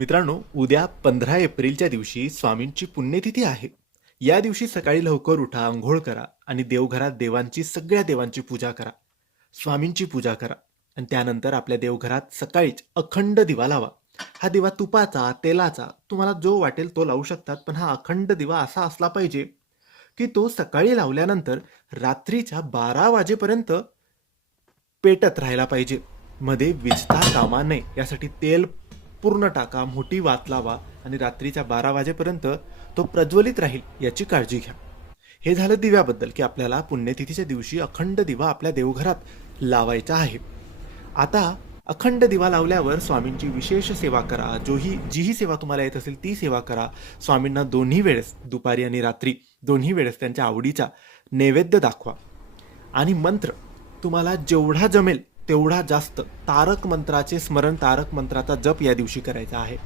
मित्रांनो, उद्या 15 एप्रिलच्या दिवशी स्वामींची पुण्यतिथी आहे. या दिवशी सकाळी लवकर उठा, अंघोळ करा आणि देवघरात सगळ्या देवांची पूजा करा. स्वामींची पूजा करा आणि त्यानंतर आपल्या देवघरात सकाळीच अखंड दिवा लावा. हा दिवा तुपाचा, तेलाचा, तुम्हाला जो वाटेल तो लावू शकतात, पण हा अखंड दिवा असा असला पाहिजे की तो सकाळी लावल्यानंतर रात्रीच्या 12 वाजेपर्यंत पेटत राहायला पाहिजे. मध्ये विझता कामा नये यासाठी तेल पूर्ण टाका, मोठी वात लावा आणि रात्रीच्या 12 वाजेपर्यंत तो प्रज्वलित राहील याची काळजी घ्या. हे झालं दिव्याबद्दल की आपल्याला पुण्यतिथीच्या दिवशी अखंड दिवा आपल्या देवघरात लावायचा आहे. आता अखंड दिवा लावल्यावर स्वामींची विशेष सेवा करा. जीही सेवा तुम्हाला येत असेल ती सेवा करा. स्वामींना दोन्ही वेळेस, दुपारी आणि रात्री दोन्ही वेळेस त्यांच्या आवडीचा नैवेद्य दाखवा आणि मंत्र तुम्हाला जेवढा जमेल तेवढा जास्त तारक मंत्राचे स्मरण, तारक मंत्राचा जप या दिवशी करायचा आहे.